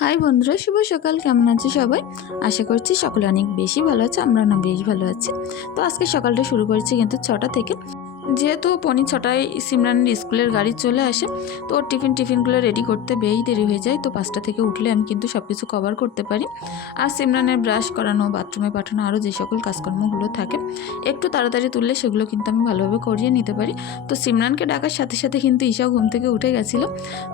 High বন্ধুরা, শুভ সকাল। কেমন আছে সবাই? আশা করছি সকলে অনেক বেশি ভালো আছে আমরা না বেশ ভালো আছি। তো আজকে সকালটা শুরু করছি কিন্তু ছটা থেকে। যেহেতু পনি ছটায় সিমরানের স্কুলের গাড়ি চলে আসে, তো ওর টিফিন টিফিনগুলো রেডি করতে বেশ দেরি হয়ে যায়। তো পাঁচটা থেকে উঠলে আমি কিন্তু সব কিছু কভার করতে পারি। আর সিমরানের ব্রাশ করানো বাথরুমে পাঠানো, আরও যে সকল কাজকর্মগুলো থাকে, একটু তাড়াতাড়ি তুললে সেগুলো কিন্তু আমি ভালোভাবে করিয়ে নিতে পারি। তো সিমরানকে ডাকার সাথে সাথে কিন্তু ঈশাও ঘুম থেকে উঠে গেছিল।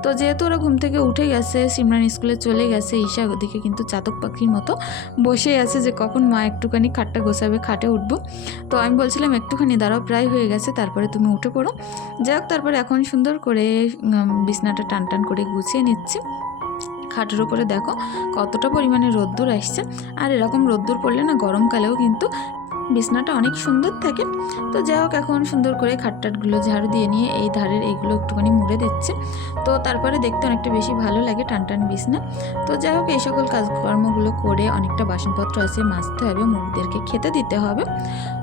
তো যেহেতু ওরা ঘুম থেকে উঠে গেছে, সিমরান স্কুলে চলে গেছে, ঈশা ওদিকে কিন্তু চাতক পাখির মতো বসে আছে যে কখন মা একটুখানি খাটটা গোছাবে, খাটে উঠবো। তো আমি বলছিলাম, একটুখানি দাঁড়াও, প্রায় হয়ে গেছে, তারপরে তুমি উঠে পড়ো। যাই হোক তারপরে এখন সুন্দর করে বিছনাটা টান টান করে গুছিয়ে নিচ্ছি। খাটের উপরে দেখো কতটা পরিমাণে রোদ্দুর আসছে। আর এরকম রোদ্দুর পড়লে না গরমকালেও কিন্তু বিছনাটা অনেক সুন্দর থাকে। তো যাই হোক, এখন সুন্দর করে খাটটাটগুলো ঝাড়ু দিয়ে নিয়ে এই ধারের এইগুলো একটুখানি মুড়ে দিচ্ছে। তো তারপরে দেখতে অনেকটা বেশি ভালো লাগে টান টান বিছনা। তো যাই হোক, এই সকল কাজকর্মগুলো করে অনেকটা বাসনপত্র আছে, মাজতে হবে মুরগিদেরকে খেতে দিতে হবে।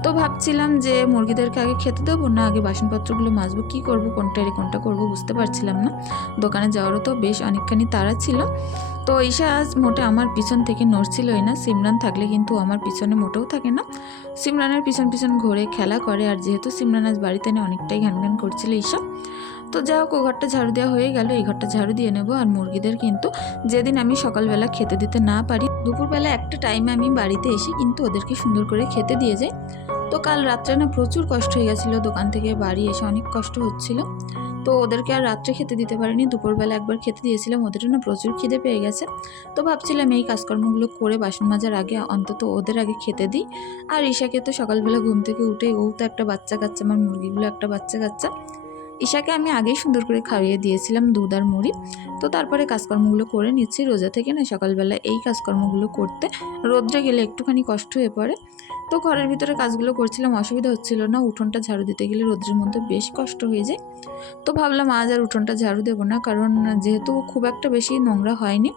তো ভাবছিলাম যে মুরগিদেরকে আগে খেতে দেবো, না আগে বাসনপত্রগুলো মাজবো, কী করব, কোনটা রে কোনটা করব বুঝতে পারছিলাম না। দোকানে যাওয়ারও তো বেশ অনেকখানি তাড়া ছিল। তো ঈশা আজ মোটে আমার পিছন থেকে নড়ছিলই না, সিমরান থাকলে কিন্তু আমার পিছনে মোটেও থাকে না। সিমরানের পিছন পিছন ঘোরে খেলা করে, আর যেহেতু সিমরান আজ বাড়িতে নেই, অনেকটাই ঘ্যান ঘ্যান করছিল ঈশা। তো যা হোক, ও ঘরটা ঝাড়ু দেওয়া হয়ে গেল, এই ঘরটা ঝাড়ু দিয়ে নেব, আর মুরগিদের কিন্তু যেদিন আমি সকালবেলা খেতে দিতে না পারি, দুপুরবেলা একটা টাইমে আমি বাড়িতে এসে কিন্তু ওদেরকে সুন্দর করে খেতে দিয়ে যাই। তো কাল রাত্রে না প্রচুর কষ্ট হয়ে গেছিল দোকান থেকে, বাড়ি এসে অনেক কষ্ট হচ্ছিল। তো ওদেরকে আর রাত্রে খেতে দিতে পারিনি, দুপুরবেলা একবার খেতে দিয়েছিলাম, ওদেরও না প্রচুর খিদে পেয়ে গেছে। তো ভাবছিলাম এই কাজকর্মগুলো করে বাসন মাজার আগে, অন্তত ওদের আগে খেতে দিই। আর ঈশাকে তো সকালবেলা ঘুম থেকে উঠে, ও তো একটা বাচ্চা কাচ্চা, আমার মুরগিগুলো একটা বাচ্চা কাচ্চা। ঈশাকে আমি আগেই সুন্দর করে খাইয়ে দিয়েছিলাম দুধ আর মুড়ি। তো তারপরে কাজকর্মগুলো করে নিচ্ছি, রোজা থেকে না সকালবেলা এই কাজকর্মগুলো করতে। রোদ্রে গেলে একটুখানি কষ্ট হয়ে পড়ে। তো ঘরের ভিতরে কাজগুলো করছিলাম, অসুবিধা হচ্ছিল না। উঠোনটা ঝাড়ু দিতে গেলে রোদ্রের মধ্যে বেশ কষ্ট হয়ে যায়। তো ভাবলাম আজ আর উঠোনটা ঝাড়ু দেবো না, কারণ যেহেতু খুব একটা বেশি নোংরা হয়নি,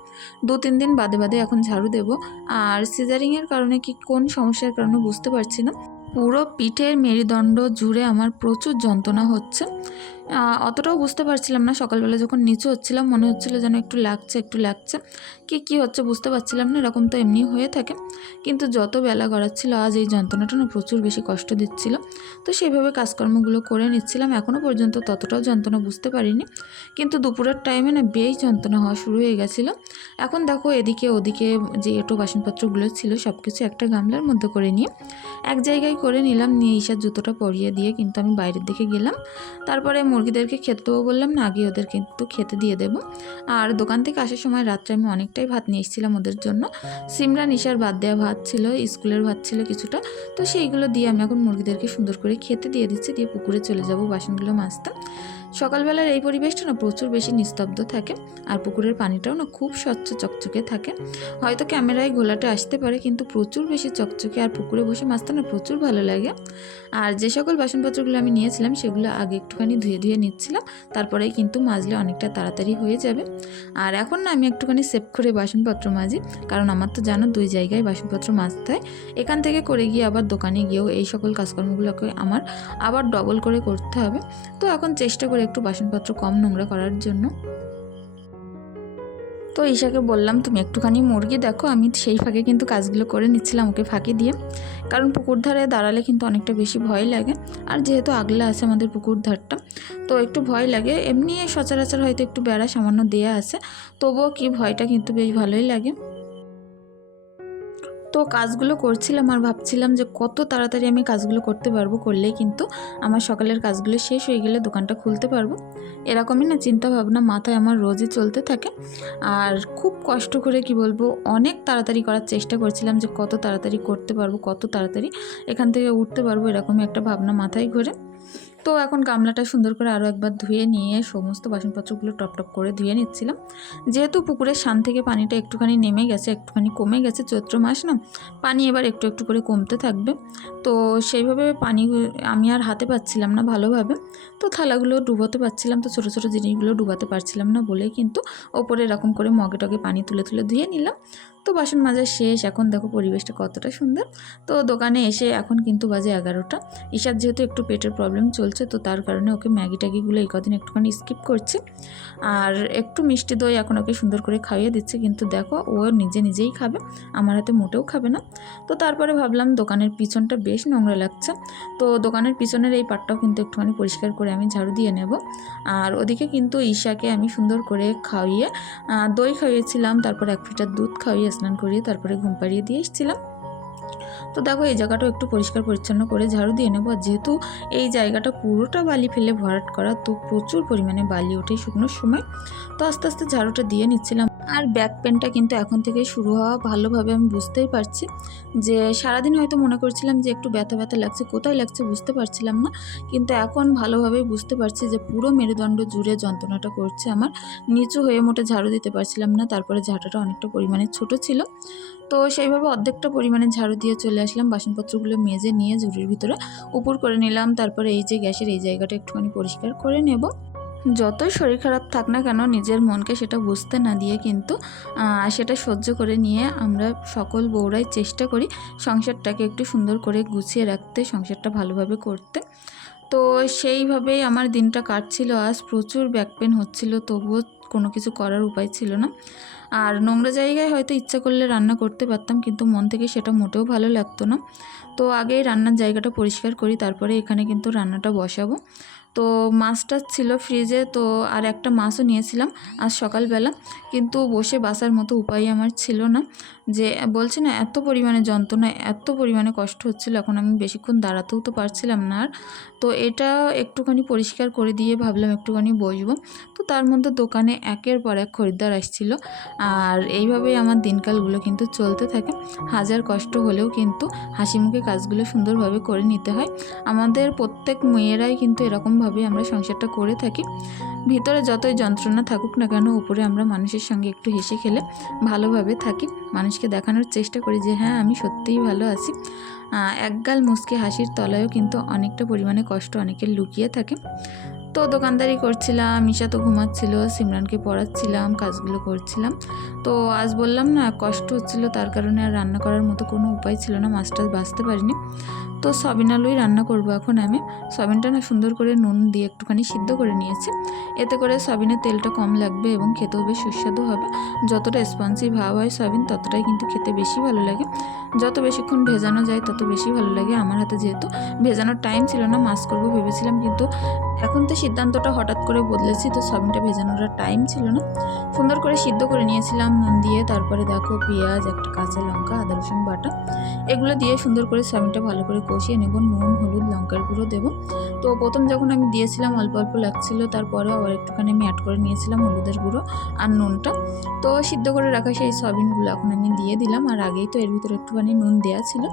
দু তিন দিন বাদে বাদে এখন ঝাড়ু দেবো। আর সিজারিংয়ের কারণে কি কোন সমস্যার কারণে বুঝতে পারছি না। পুরো পিঠের মেরুদণ্ড জুড়ে আমার প্রচুর যন্ত্রণা হচ্ছে। অতটাও বুঝতে পারছিলাম না। সকালবেলা যখন নিচু হচ্ছিলাম, মনে হচ্ছিল যেন একটু লাগছে একটু লাগছে। কি কি হচ্ছে বুঝতে পারছিলাম না, এরকম তো এমনি হয়ে থাকে। কিন্তু যত বেলা গড়াচ্ছিল, আজ এই যন্ত্রণাটা না প্রচুর বেশি কষ্ট দিচ্ছিল। তো সেইভাবে কাজকর্মগুলো করে নিচ্ছিলাম এখনও পর্যন্ত ততটাও যন্ত্রণা বুঝতে পারিনি। কিন্তু দুপুরের টাইমে না বেশ যন্ত্রণা হওয়া শুরু হয়ে গেছিল। এখন দেখো এদিকে ওদিকে যে এটো বাসনপত্রগুলো ছিল সব কিছু একটা গামলার মধ্যে করে নিয়ে এক জায়গায় করে নিলাম, নিয়ে ঈশার জুতোটা পরিয়ে দিয়ে কিন্তু আমি বাইরের দিকে গেলাম। তারপরে মুরগিদেরকে খেতে দেবো বললাম, না আগে ওদের কিন্তু খেতে দিয়ে দেবো। আর দোকান থেকে আসার সময় রাত্রে আমি অনেকটাই ভাত নিয়ে এসেছিলাম ওদের জন্য। সিমরা, নিশার বাদ দেওয়া ভাত ছিল, স্কুলের ভাত ছিল কিছুটা। তো সেইগুলো দিয়ে আমি এখন মুরগিদেরকে সুন্দর করে খেতে দিয়ে দিচ্ছি, দিয়ে পুকুরে চলে যাব বাসনগুলো মাজতে। সকালবেলার এই পরিবেশটা না প্রচুর বেশি নিস্তব্ধ থাকে, আর পুকুরের পানিটাও না খুব স্বচ্ছ চকচকে থাকে। হয়তো ক্যামেরায় ঘোলাটা আসতে পারে, কিন্তু প্রচুর বেশি চকচকে আর পুকুরে বসে মাছতে না প্রচুর ভালো লাগে। আর যে সকল বাসনপত্রগুলো আমি নিয়েছিলাম, সেগুলো আগে একটুখানি ধুয়ে ধুয়ে নিচ্ছিলাম, তারপরেই কিন্তু মাজলে অনেকটা তাড়াতাড়ি হয়ে যাবে। আর এখন না আমি একটুখানি সেভ করে বাসনপত্র মাজি, কারণ আমার তো জানো দুই জায়গায় বাসনপত্র মাজতে হয়। এখান থেকে করে গিয়ে আবার দোকানে গিয়েও এই সকল কাজকর্মগুলোকে আমার আবার ডবল করে করতে হবে। তো এখন চেষ্টা করে একটু বাসনপত্র কম নোংরা করার জন্য। তো ঈশাকে বললাম, তুমি একটুখানি মুরগি দেখো, আমি সেই ফাঁকে কিন্তু কাজগুলো করে নিচ্ছিলাম ওকে ফাঁকি দিয়ে। কারণ পুকুর ধারে দাঁড়ালে কিন্তু অনেকটা বেশি ভয় লাগে। আর যেহেতু আগলা আছে আমাদের পুকুর ধারটা, তো একটু ভয় লাগে। এমনি সচরাচর হয়তো একটু বেড়া সামান্য দেয়া আছে, তবুও কি ভয়টা কিন্তু বেশ ভালোই লাগে। তো কাজগুলো করছিলাম আর ভাবছিলাম যে কত তাড়াতাড়ি আমি কাজগুলো করতে পারব, করলেই কিন্তু আমার সকালের কাজগুলো শেষ হয়ে গেলে দোকানটা খুলতে পারব। এরকমই না চিন্তা ভাবনা মাথায় আমার রোজই চলতে থাকে। আর খুব কষ্ট করে কি বলব, অনেক তাড়াতাড়ি করার চেষ্টা করছিলাম যে কত তাড়াতাড়ি করতে পারব, কত তাড়াতাড়ি এখান থেকে উঠতে পারব, এরকমই একটা ভাবনা মাথায় ঘোরে। তো এখন গামলাটা সুন্দর করে আরও একবার ধুয়ে নিয়ে সমস্ত বাসনপত্রগুলো টপ টপ করে ধুয়ে নিচ্ছিলাম। যেহেতু পুকুরের শান থেকে পানিটা একটুখানি নেমে গেছে, একটুখানি কমে গেছে চৈত্র মাস না, পানি এবার একটু একটু করে কমতে থাকবে। তো সেইভাবে পানি আমি আর হাতে পাচ্ছিলাম না ভালোভাবে। তো থালাগুলো ডুবোতে পারছিলাম, তো ছোটো ছোটো জিনিসগুলো ডুবাতে পারছিলাম না বলেই কিন্তু ওপরে এরকম করে মগে টগে পানি তুলে তুলে ধুয়ে নিলাম। তো বাসন মাজা শেষ। এখন দেখো পরিবেশটা কতটা সুন্দর। তো দোকানে এসে এখন কিন্তু বাজে এগারোটা। ঈশার যেহেতু একটু পেটের প্রবলেম চলছে, তো তার কারণে ওকে ম্যাগি ট্যাগিগুলো এই কদিন একটুখানি স্কিপ করছে। আর একটু মিষ্টি দই এখন ওকে সুন্দর করে খাইয়ে দিচ্ছে। কিন্তু দেখো, ও নিজে নিজেই খাবে, আমার হাতে মোটেও খাবে না। তো তারপরে ভাবলাম দোকানের পিছনটা বেশ নোংরা লাগছে। তো দোকানের পিছনের এই পাটটাও কিন্তু একটুখানি পরিষ্কার করে আমি ঝাড়ু দিয়ে নেব। আর ওদিকে কিন্তু ঈশাকে আমি সুন্দর করে খাইয়ে দই খাইয়েছিলাম, তারপর এক লিটার দুধ খাইয়ে স্নান করিয়ে তারপরে ঘুম পাড়িয়ে দিয়ে এসেছিলাম। তো দেখো, এই জায়গাটাও একটু পরিষ্কার পরিচ্ছন্ন করে ঝাড়ু দিয়ে নেব। আর যেহেতু এই জায়গাটা পুরোটা বালি ফেলে ভরাট করা, তো প্রচুর পরিমাণে বালি ওঠে শুকনোর সময়। তো আস্তে আস্তে ঝাড়ুটা দিয়ে নিচ্ছিলাম। আর ব্যাক পেনটা কিন্তু এখন থেকে শুরু হওয়া ভালোভাবে আমি বুঝতেই পারছি। যে সারাদিন হয়তো মনে করছিলাম যে একটু ব্যথা ব্যথা লাগছে, কোথায় লাগছে বুঝতে পারছিলাম না। কিন্তু এখন ভালোভাবেই বুঝতে পারছি যে পুরো মেরুদণ্ড জুড়ে যন্ত্রণাটা করছে আমার। নিচু হয়ে মোটে ঝাড়ু দিতে পারছিলাম না, তারপরে ঝাঁটাটা অনেকটা পরিমাণে ছোট ছিল। তো সেইভাবে অর্ধেকটা পরিমাণে ঝাড়ু দিয়ে চলে আসলাম, বাসনপত্রগুলো মেজে নিয়ে ঝুড়ির ভিতরে উপর করে নিলাম। তারপরে এই যে গ্যাসের এই জায়গাটা একটুখানি পরিষ্কার করে নেব। যতই শরীর খারাপ থাক না কেন, নিজের মনকে সেটা বুঝতে না দিয়ে কিন্তু সেটা সহ্য করে নিয়ে আমরা সকল বউরাই চেষ্টা করি সংসারটাকে একটু সুন্দর করে গুছিয়ে রাখতে, সংসারটা ভালোভাবে করতে। তো সেইভাবেই আমার দিনটা কাটছিল। আজ প্রচুর ব্যাক পেন হচ্ছিল, তবুও কোনো কিছু করার উপায় ছিল না। আর নোংরা জায়গায় হয়তো ইচ্ছা করলে রান্না করতে পারতাম, কিন্তু মন থেকে সেটা মোটেও ভালো লাগতো না। তো আগেই রান্নার জায়গাটা পরিষ্কার করি, তারপরে এখানে কিন্তু রান্নাটা বসাবো। তো মাছটা ছিল ফ্রিজে তো আর একটা মাছও নিয়েছিলাম আজ সকালবেলা। কিন্তু বসে বাসার মতো উপায় আমার ছিল না। যে, বলছি না, এত পরিমাণে যন্ত্রণা, এত পরিমাণে কষ্ট হচ্ছিল, এখন আমি বেশিক্ষণ দাঁড়াতেও তো পারছিলাম না আর। তো এটা একটুখানি পরিষ্কার করে দিয়ে ভাবলাম একটুখানি বসবো। তো তার মধ্যে দোকানে একের পর এক খরিদ্দার আসছিল। আর এইভাবেই আমার দিনকালগুলো কিন্তু চলতে থাকে। হাজার কষ্ট হলেও কিন্তু হাসি মুখে কাজগুলো সুন্দরভাবে করে নিতে হয়। আমাদের প্রত্যেক মেয়েরাই কিন্তু এরকমভাবে আমরা সংসারটা করে থাকি। ভিতরে যতই যন্ত্রণা থাকুক না কেন, উপরে আমরা মানুষের সঙ্গে একটু হেসে খেলে ভালোভাবে থাকি। মানুষকে দেখানোর চেষ্টা করি যে হ্যাঁ আমি সত্যিই ভালো আছি। একগাল মুসকে হাসির তলায়ও কিন্তু অনেকটা পরিমাণে কষ্ট অনেকের লুকিয়ে থাকে। তো দোকানদারি করছিলাম মিশা তো ঘুমাচ্ছিল, সিমরানকে পড়াচ্ছিলাম, কাজগুলো করছিলাম। তো আজ বললাম না, কষ্ট হচ্ছিল, তার কারণে আর রান্না করার মতো কোনো উপায় ছিল না, মাছটা বাঁচতে পারিনি। তো সবিন আলুই রান্না করব এখন আমি। সবিনটা না সুন্দর করে নুন দিয়ে একটুখানি সিদ্ধ করে নিয়েছি। এতে করে সবিনের তেলটা কম লাগবে এবং খেতেও বেশ সুস্বাদু হবে। যতটা স্পঞ্জি ভাব হয় সবিন, ততটাই কিন্তু খেতে বেশি ভালো লাগে। যত বেশিক্ষণ ভেজানো যায়, তত বেশি ভালো লাগে আমার হাতে যেহেতু। ভেজানোর টাইম ছিল না, মাছ করব ভেবেছিলাম কিন্তু এখন তো সিদ্ধান্তটা হঠাৎ করে বদলেছি, তো সবিনটা ভেজানোর টাইম ছিল না। সুন্দর করে সিদ্ধ করে নিয়েছিলাম, নুন দিয়ে, তারপরে দেখো পেঁয়াজ, একটা কাঁচা লঙ্কা, আদা, রসুন, বাটা। এগুলো দিয়ে সুন্দর করে সবিনটা ভালো করে কষিয়ে নেব, নুন, হলুদ, লঙ্কার গুঁড়ো দেবো। তো প্রথম যখন আমি দিয়েছিলাম, অল্প অল্প লাগছিল, তারপরে আবার একটুখানি আমি অ্যাড করে নিয়েছিলাম হলুদের গুঁড়ো আর নুনটা। তো সিদ্ধ করে রাখা সেই সয়াবিনগুলো এখন আমি দিয়ে দিলাম, আর আগেই তো এর ভিতরে একটুখানি নুন দেওয়া ছিল।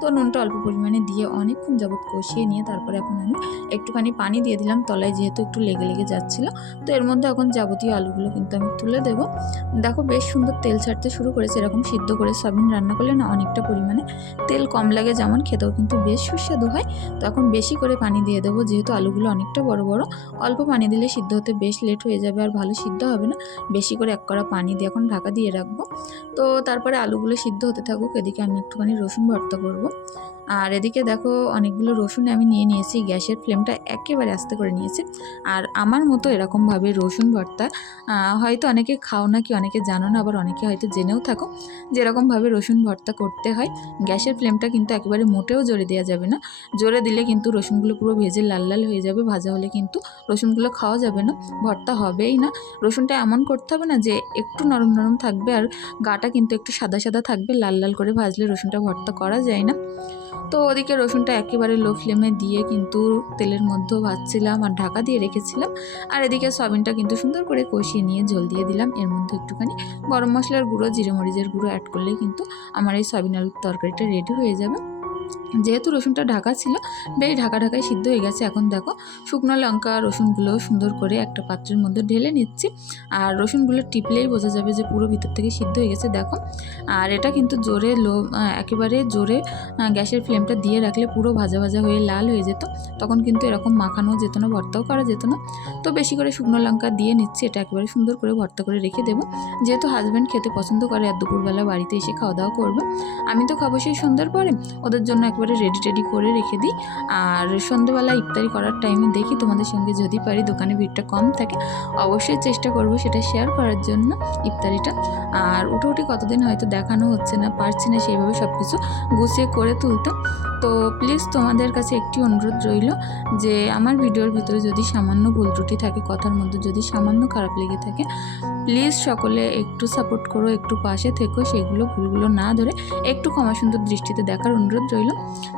তো নুনটা অল্প পরিমাণে দিয়ে অনেকক্ষণ যাবত কষিয়ে নিয়ে তারপরে এখন আমি একটুখানি পানি দিয়ে দিলাম, তলায় যেহেতু একটু লেগে লেগে যাচ্ছিল, তো এর মধ্যে এখন যাবতীয় আলুগুলো কিন্তু আমি তুলে দেবো। দেখো বেশ সুন্দর তেল ছাড়তে শুরু করেছে, এরকম সিদ্ধ করে সয়াবিন রান্না করলে না অনেকটা পরিমাণে তেল কম লাগে যেমন, খেতেও কিন্তু বেশ সুস্বাদু হয়। তো এখন বেশি করে পানি দিয়ে দেবো, যেহেতু আলুগুলো অনেকটা বড় বড়। অল্প পানি দিলে সিদ্ধ হতে বেশ লেট হয়ে যাবে আর ভালো সিদ্ধ হবে না। বেশি করে এক কড়া পানি দিয়ে এখন ঢাকা দিয়ে রাখব। তো তারপরে আলুগুলো সিদ্ধ হতে থাকুক, এদিকে আমি একটুখানি রসুন ভর্তা করব। আর এদিকে দেখো অনেকগুলো রসুন আমি নিয়ে নিয়েছি, গ্যাসের ফ্লেমটা একেবারে আস্তে করে নিয়েছি। আর আমার মতো এরকমভাবে রসুন ভর্তা হয়তো অনেকে খাও না কি অনেকে জানো না, আবার অনেকে হয়তো জেনেও থাকো, যেরকমভাবে রসুন ভর্তা করতে হয়, গ্যাসের ফ্লেমটা কিন্তু একেবারে মোটেও জোরে দেওয়া যাবে না। জোরে দিলে কিন্তু রসুনগুলো পুরো ভেজে লাল লাল হয়ে যাবে, ভাজা হলে কিন্তু রসুনগুলো খাওয়া যাবে না, ভর্তা হবেই না। রসুনটা এমন করতে হবে না যে একটু নরম নরম থাকবে, আর গাটা কিন্তু একটু সাদা সাদা থাকবে, লাল লাল করে ভাজলে রসুনটা ভর্তা করা যায় না। তো ওদিকে রসুনটা একেবারে লো ফ্লেমে দিয়ে কিন্তু তেলের মধ্যেও ভাজছিলাম আর ঢাকা দিয়ে রেখেছিলাম। আর এদিকে সয়াবিনটা কিন্তু সুন্দর করে কষিয়ে নিয়ে জল দিয়ে দিলাম। এর মধ্যে একটুখানি গরম মশলার গুঁড়ো, জিরে মরিচের গুঁড়ো অ্যাড করলে কিন্তু আমার এই সয়াবিন আলুর তরকারিটা রেডি হয়ে যাবে। যেহেতু রসুনটা ঢাকা ছিল, বেশ ঢাকা ঢাকায় সিদ্ধ হয়ে গেছে। এখন দেখো, শুকনো লঙ্কা, রসুনগুলো সুন্দর করে একটা পাত্রের মধ্যে ঢেলে নিচ্ছি। আর রসুনগুলো টিপলেই বোঝা যাবে যে পুরো ভিতর থেকে সিদ্ধ হয়ে গেছে, দেখো। আর এটা কিন্তু জোরে লো একেবারে জোরে গ্যাসের ফ্লেমটা দিয়ে রাখলে পুরো ভাজা ভাজা হয়ে লাল হয়ে যেত। তখন কিন্তু এরকম মাখানো যেত না, ভর্তাও করা যেত না। তো বেশি করে শুকনো লঙ্কা দিয়ে নিচ্ছি, এটা একেবারে সুন্দর করে ভর্তা করে রেখে দেবো। যেহেতু হাজব্যান্ড খেতে পছন্দ করে, আর দুপুরবেলা বাড়িতে এসে খাওয়া দাওয়া করবে, আমি তো খাব সেই সন্ধ্যার পরে। ওদের জন্য একবারে রেডি টেডি করে রেখে দিই। আর সন্ধ্যেবেলা ইফতারি করার টাইমে দেখি তোমাদের সঙ্গে যদি পারি দোকানে ভিড়টা কম থাকে, অবশ্যই চেষ্টা করব সেটা শেয়ার করার জন্য ইফতারিটা। আর উঠে উঠে কতদিন হয়তো দেখানো হচ্ছে না, পারছি না সেইভাবে সব কিছু গুছিয়ে করে তুলতে। তো প্লিজ তোমাদের কাছে একটি অনুরোধ রইল যে আমার ভিডিওর ভিতরে যদি সামান্য ভুল ত্রুটি থাকে, কথার মধ্যে যদি সামান্য খারাপ লেগে থাকে প্লিজ সকলে একটু সাপোর্ট করো, একটু পাশে থেকো, সেগুলো ভুলগুলো না ধরে একটু ক্ষমা সুন্দর দৃষ্টিতে দেখার অনুরোধ রইল।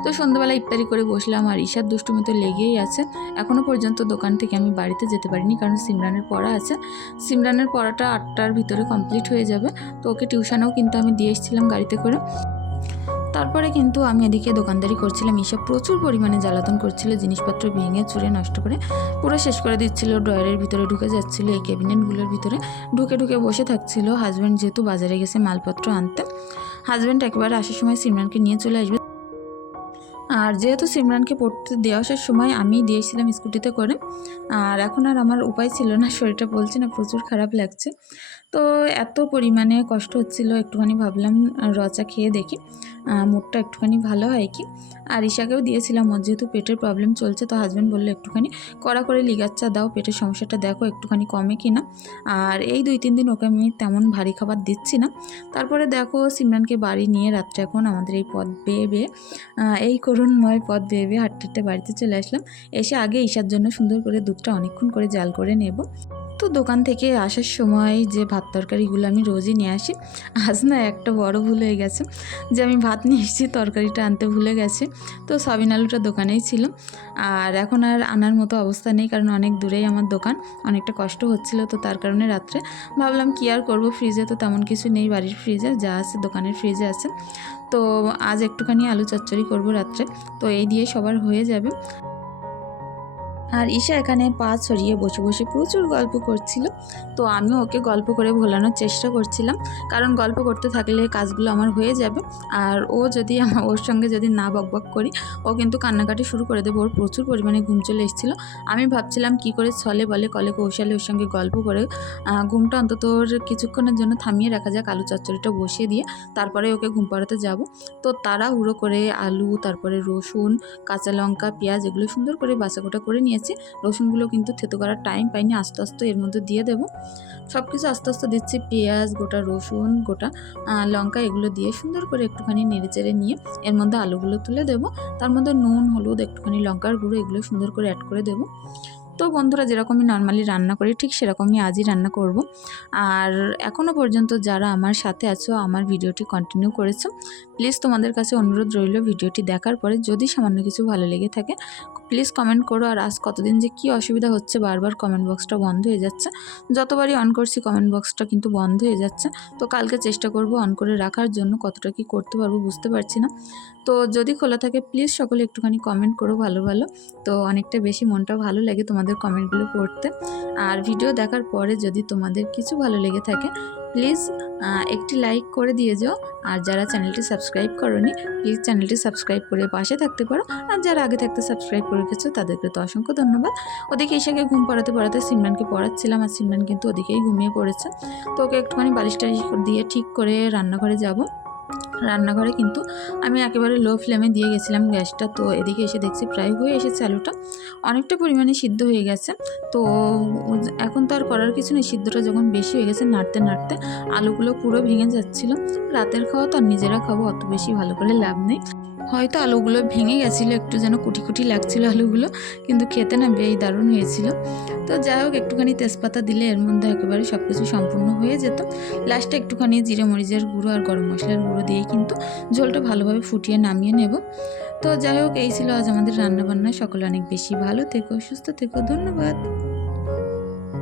তো সন্ধ্যাবেলা ইফতারি করে বসলাম আর ঈশার দুষ্টুমি তো লেগেই আছে। এখনও পর্যন্ত দোকান থেকে আমি বাড়িতে যেতে পারিনি কারণ সিমরানের পড়া আছে। সিমরানের পড়াটা আটটার ভিতরে কমপ্লিট হয়ে যাবে। তো ওকে টিউশনেও কিন্তু আমি দিয়ে এসেছিলাম গাড়িতে করে। তারপরে কিন্তু আমি এদিকে দোকানদারি করছিলাম। ঈশা প্রচুর পরিমাণে জ্বালাতন করছিল, জিনিসপত্র ভেঙে চুরে নষ্ট করে পুরো শেষ করে দিচ্ছিল, ড্রয়ারের ভিতরে ঢুকে যাচ্ছিল, এই ক্যাবিনেটগুলোর ভিতরে ঢুকে ঢুকে বসে থাকছিল। হাজব্যান্ড যেহেতু বাজারে গেছে মালপত্র আনতে হাজব্যান্ড একবারে আসার সময় সিমরানকে নিয়ে চলে আসবে। আর যেহেতু সিমরানকে পড়তে দেওয়া আসার সময় আমি দিয়েছিলাম স্কুটিতে করে, আর এখন আর আমার উপায় ছিল না, শরীরটা বলছে না, প্রচুর খারাপ লাগছে। তো এত পরিমাণে কষ্ট হচ্ছিল, একটুখানি ভাবলাম রচা খেয়ে দেখি। মুডটা একটুখানি ভালো হয় কি? আর ঈশাকেও দিয়েছিলাম, ওর যেহেতু পেটের প্রবলেম চলছে, তো হাজব্যান্ড বলল একটুখানি, কড়া করে লিগাচ্চা দাও, পেটের সমস্যাটা দেখো, একটুখানি কমে কি না আর এই দুই তিন দিন ওকে আমি তেমন ভারী খাবার দিচ্ছি না। তারপরে দেখো, সিমরানকে বাড়ি নিয়ে রাত্রে এখন আমাদের এই পথ বেয়ে বেয়ে এই করুণময় পথ বেয়ে বেয়ে হাঁটতে হাঁটতে বাড়িতে চলে আসলাম। এসে আগে ঈশার জন্য সুন্দর করে দুধটা অনেকক্ষণ করে জাল করে নেব। তো দোকান থেকে আসার সময় যে ভাত তরকারিগুলো আমি রোজই নিয়ে আসি, আজ না একটা বড় ভুল হয়ে গেছে যে আমি ভাত নিয়ে এসেছি, তরকারিটা আনতে ভুলে গেছে। তো সবিন আলুটা দোকানেই ছিল। আর এখন আর আনার মতো অবস্থা নেই, কারণ অনেক দূরেই আমার দোকান, অনেকটা কষ্ট হচ্ছিল তো তার কারণে রাত্রে ভাবলাম কি আর করব ফ্রিজে তো তেমন কিছু নেই বাড়ির ফ্রিজে যা আছে দোকানের ফ্রিজে আছে। তো আজ একটুখানি আলু চচ্চড়ি করব রাত্রে, তো এই দিয়ে সবার হয়ে যাবে। আর ঈশা এখানে পা ছড়িয়ে বসে বসে প্রচুর গল্প করছিল। তো আমিও ওকে গল্প করে ভোলানোর চেষ্টা করছিলাম। কারণ গল্প করতে থাকলে কাজগুলো আমার হয়ে যাবে। আর ও যদি আমার, ওর সঙ্গে যদি না বকবক করি, ও কিন্তু কান্নাকাটি শুরু করে দেবে। ওর প্রচুর পরিমাণে ঘুম চলে এসেছিল। আমি ভাবছিলাম কি করে ছলে বলে কলে কৌশলে ওর সঙ্গে গল্প করে ঘুমটা অন্তত ওর কিছুক্ষণের জন্য থামিয়ে রাখা যাক আলু চচ্চড়িটা বসিয়ে দিয়ে। তারপরে ওকে ঘুম পাড়াতে যাব। তো তারা হুড়ো করে আলু, তারপরে রসুন, কাঁচা লঙ্কা, পেঁয়াজ এগুলো সুন্দর করে বাছাকোটা করে নিয়েছি। রসুনগুলো কিন্তু থেতো করার টাইম পাইনি, আস্তে আস্তে এর মধ্যে দিয়ে দেবো। সব কিছু আস্তে আস্তে দিচ্ছি, পেঁয়াজ, গোটা রসুন, গোটা লঙ্কা এগুলো দিয়ে সুন্দর করে একটুখানি নেড়ে চেড়ে নিয়ে এর মধ্যে আলুগুলো তুলে দেবো। তার মধ্যে নুন, হলুদ, একটুখানি লঙ্কার গুঁড়ো এগুলো সুন্দর করে অ্যাড করে দেবো। তো বন্ধুরা যেরকমই নর্মালি রান্না করি, ঠিক সেরকমই আজই রান্না করব। আর এখনও পর্যন্ত যারা আমার সাথে আছো, আমার ভিডিওটি কন্টিনিউ করেছ প্লিজ তোমাদের কাছে অনুরোধ রইল ভিডিওটি দেখার পরে যদি সামান্য কিছু ভালো লেগে থাকে প্লিজ কমেন্ট করো আর আজ কতদিন যে কী অসুবিধা হচ্ছে বারবার কমেন্ট বক্সটা বন্ধ হয়ে যাচ্ছে। যতবারই অন করছি কমেন্ট বক্সটা কিন্তু বন্ধ হয়ে যাচ্ছে। তো কালকে চেষ্টা করব অন করে রাখার জন্য কতটা কি করতে পারব বুঝতে পারছি না। তো যদি খোলা থাকে প্লিজ সকলে একটুখানি কমেন্ট করো ভালো ভালো। তো অনেকটা বেশি মনটা ভালো লাগে তোমাদের কমেন্টগুলো পড়তে। আর ভিডিও দেখার পরে যদি তোমাদের কিছু ভালো লেগে থাকে প্লিজ একটি লাইক করে দিয়ে যাও। আর যারা চ্যানেলটি সাবস্ক্রাইব করনি, প্লিজ চ্যানেলটি সাবস্ক্রাইব করে পাশে থাকতে পারো। আর যারা আগে থাকতে সাবস্ক্রাইব করে রেখেছো, তাদেরকে তো অসংখ্য ধন্যবাদ। ওদিকে ঈশাকে ঘুম পড়াতে পড়াতে সিমরানকে পড়াচ্ছিলাম, আর সিমরান কিন্তু ওদিকেই ঘুমিয়ে পড়েছে। তো ওকে একটুখানি বালিশ টালিশ দিয়ে ঠিক করে রান্নাঘরে যাব। রান্নাঘরে কিন্তু আমি একেবারে লো ফ্লেমে দিয়ে গেছিলাম গ্যাসটা। তো এদিকে এসে দেখছি প্রায় হয়ে এসেছে আলুটা। অনেকটা পরিমাণে সিদ্ধ হয়ে গেছে। তো এখন তো আর করার কিছু নেই। সিদ্ধটা যখন বেশি হয়ে গেছে নাড়তে নাড়তে আলুগুলো পুরো ভেঙে যাচ্ছিল। রাতের খাওয়া তো আর নিজেরা খাব, অত বেশি ভালো করে লাভ নেই। হয়তো আলুগুলো ভেঙে গেছিল, একটু যেন কুটি কুটি লাগছিল আলুগুলো, কিন্তু খেতে না বেশ দারুণ হয়েছিল। তো যাই হোক, একটুখানি তেজপাতা দিলে এর মধ্যে একেবারে সব কিছু সম্পূর্ণ হয়ে যেত। লাস্টে একটুখানি জিরে মরিচের গুঁড়ো আর গরম মশলার গুঁড়ো দিয়ে কিন্তু ঝোলটা ভালোভাবে ফুটিয়ে নামিয়ে নেব। তো যাই হোক, এই ছিল আজ আমাদের রান্নাবান্না। সকলে অনেক বেশি ভালো থেকো, সুস্থ থেকো, ধন্যবাদ।